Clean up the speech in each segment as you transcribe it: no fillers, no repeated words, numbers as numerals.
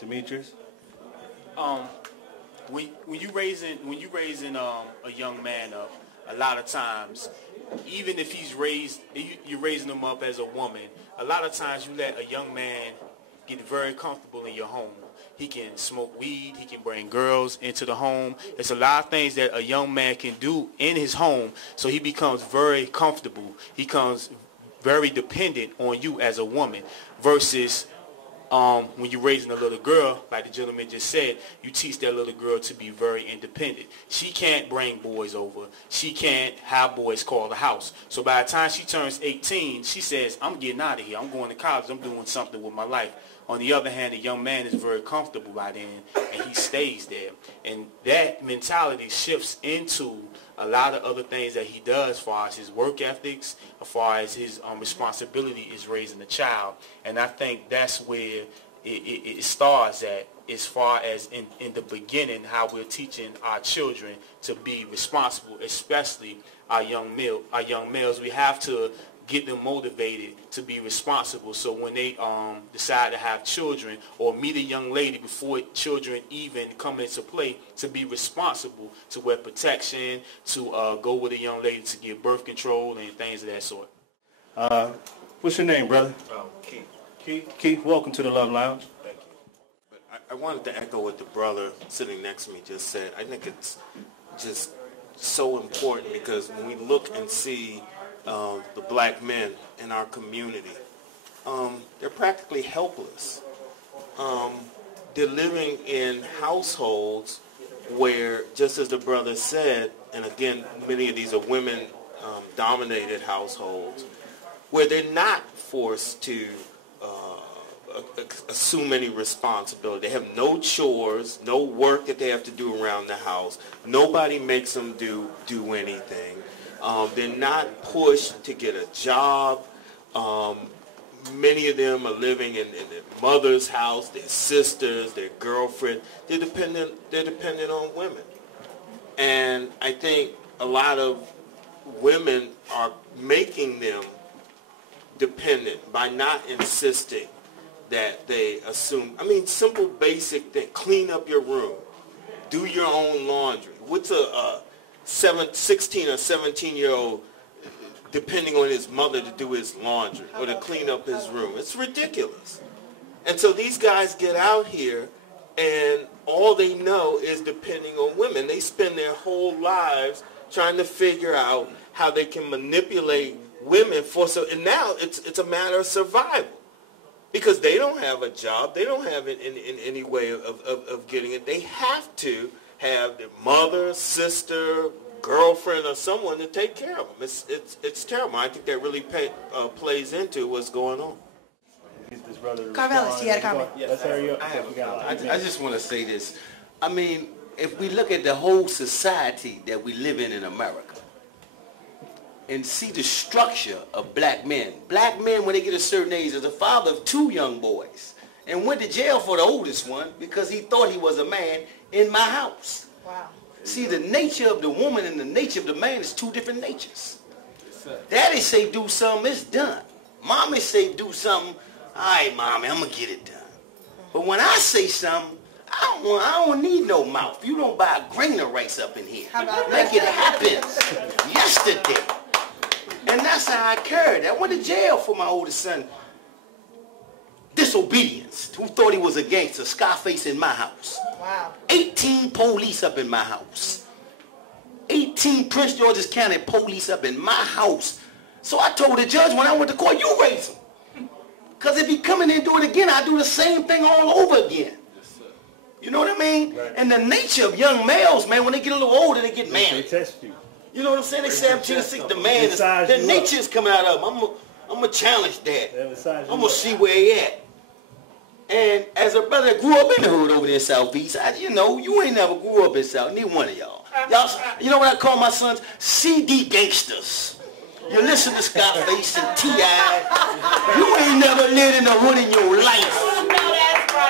Demetrius. Um, when you raising a young man up, a lot of times, even if you're raising him up as a woman. A lot of times you let a young man get very comfortable in your home. He can smoke weed. He can bring girls into the home. There's a lot of things that a young man can do in his home, so he becomes very comfortable. He becomes very dependent on you as a woman versus when you're raising a little girl, like the gentleman just said, you teach that little girl to be very independent. She can't bring boys over. She can't have boys call the house. So by the time she turns 18, she says, I'm getting out of here. I'm going to college. I'm doing something with my life. On the other hand, the young man is very comfortable by then, and he stays there. And that mentality shifts into a lot of other things that he does as far as his work ethics, as far as his responsibility is raising a child. And I think that's where it starts at, as far as in the beginning, how we're teaching our children to be responsible, especially our young males. We have to get them motivated to be responsible, so when they decide to have children or meet a young lady before children even come into play, to be responsible, to wear protection, to go with a young lady to get birth control and things of that sort. What's your name, brother? Keith. Keith, welcome to the Love Lounge. Thank you. But I wanted to echo what the brother sitting next to me just said. I think it's just so important, because when we look and see the black men in our community, they're practically helpless. They're living in households where, just as the brother said, and again, many of these are women-dominated households, where they're not forced to assume any responsibility. They have no chores, no work that they have to do around the house. Nobody makes them do anything. They're not pushed to get a job. Many of them are living in their mother's house, their sisters, their girlfriend. They're dependent on women. And I think a lot of women are making them dependent by not insisting that they assume. I mean, simple, basic thing. Clean up your room. Do your own laundry. What's a 16 or 17-year-old depending on his mother to do his laundry or to clean up his room? It's ridiculous. And so these guys get out here and all they know is depending on women. They spend their whole lives trying to figure out how they can manipulate women and now it's a matter of survival, because they don't have a job. They don't have it in any way of getting it. They have to have their mother, sister, girlfriend, or someone to take care of them. It's terrible. I think that really plays into what's going on. Carvelis, you had a comment. Yes, I just want to say this. I mean, if we look at the whole society that we live in America, and see the structure of black men. Black men, when they get a certain age, is the father of 2 young boys, and went to jail for the oldest one because he thought he was a man in my house. Wow. See, the nature of the woman and the nature of the man is 2 different natures. Daddy say do something, it's done. Mommy say do something, all right, mommy, I'm going to get it done. But when I say something, I don't need no mouth. You don't buy a grain of rice up in here. How about Make it happen. Yesterday. And that's how I carried it. I went to jail for my oldest son. Disobedience. Who thought he was a gangster? Scarface in my house. Wow. 18 police up in my house. 18 Prince George's County police up in my house. So I told the judge when I went to court, you raise him. Because if he come in and do it again, I do the same thing all over again. You know what I mean? Right. And the nature of young males, man, when they get a little older, they get married. They test you. You know what I'm saying? They 17, 6, the man, the nature's coming out of them. I'm going to challenge that. I'm going to see where he at. And as a brother that grew up in the hood over there in Southeast, you ain't never grew up in South, neither one of y'all. You know what I call my sons? CD gangsters. You listen to Scarface and T.I. You ain't never lived in the hood in your life.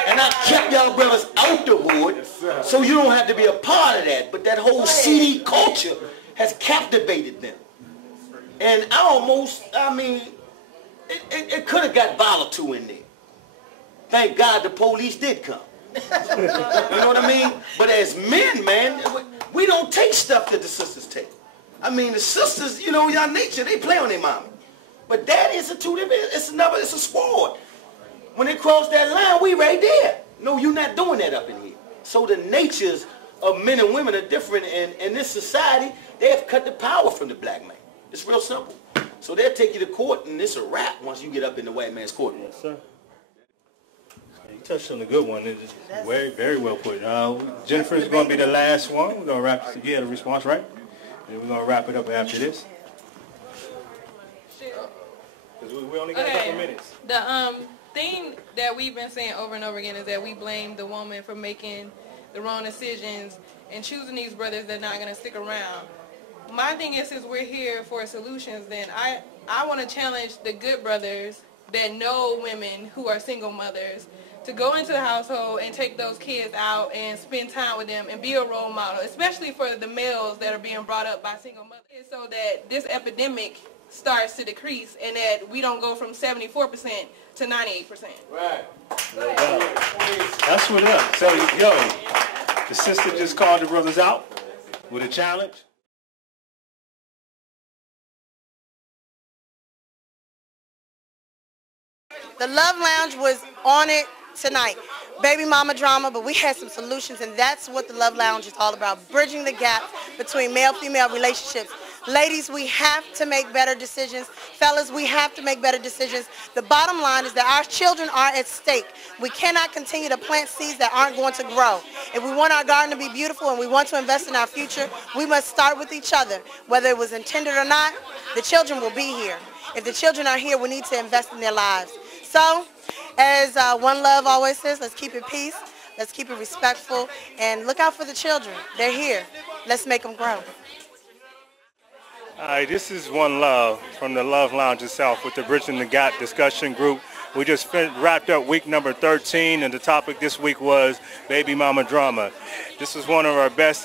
And I kept y'all brothers out the hood so you don't have to be a part of that. But that whole CD culture has captivated them. And it could have got volatile in there. Thank God the police did come. You know what I mean? But as men, man, we don't take stuff that the sisters take. I mean, the sisters, you know, y'all nature, they play on their mama. But daddy is it's a sword. When they cross that line, we right there. No, you're not doing that up in here. So the natures of men and women are different, and in this society, they have cut the power from the black man. It's real simple. So they'll take you to court, and it's a wrap once you get up in the white man's courtroom. Yes, sir. You touched on a good one. It's very, very well put. Jennifer's going to be the last one. We're going to wrap it. You had a response, right? And we're going to wrap it up after this. Because we only got a couple minutes. The thing that we've been saying over and over again is that we blame the woman for making the wrong decisions and choosing these brothers that are not going to stick around. My thing is, since we're here for solutions, then I want to challenge the good brothers that know women who are single mothers to go into the household and take those kids out and spend time with them and be a role model, especially for the males that are being brought up by single mothers, so that this epidemic starts to decrease and that we don't go from 74% to 98%. Right. That's what up. So, yo, the sister just called the brothers out with a challenge. The Love Lounge was on it tonight. Baby mama drama, but we had some solutions, and that's what the Love Lounge is all about, bridging the gap between male-female relationships. Ladies, we have to make better decisions. Fellas, we have to make better decisions. The bottom line is that our children are at stake. We cannot continue to plant seeds that aren't going to grow. If we want our garden to be beautiful and we want to invest in our future, we must start with each other. Whether it was intended or not, the children will be here. If the children are here, we need to invest in their lives. So, as One Love always says, let's keep it peace, let's keep it respectful, and look out for the children. They're here. Let's make them grow. All right, this is One Love from the Love Lounge itself with the Bridging the Gap discussion group. We just wrapped up week number 13, and the topic this week was baby mama drama. This was one of our best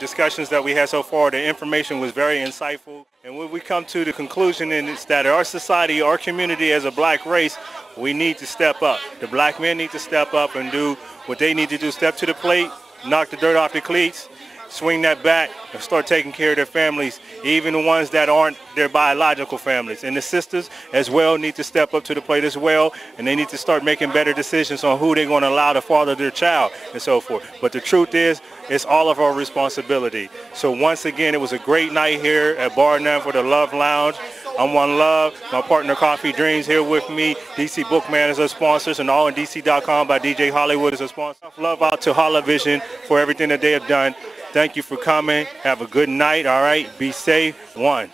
discussions that we had so far. The information was very insightful. And when we come to the conclusion is that our society, our community as a black race, we need to step up. The black men need to step up and do what they need to do. Step to the plate, knock the dirt off the cleats, swing that bat, and start taking care of their families, even the ones that aren't their biological families. And the sisters as well need to step up to the plate as well, and they need to start making better decisions on who they're going to allow to father their child and so forth. But the truth is, it's all of our responsibility. So once again, it was a great night here at Bar 9 for the Love Lounge. I'm One Love, my partner Coffee Dreams here with me. DC Bookman is our sponsors, and allandc.com by DJ Hollywood is a sponsor. Love out to Holovision for everything that they have done. Thank you for coming. Have a good night, all right? Be safe. One.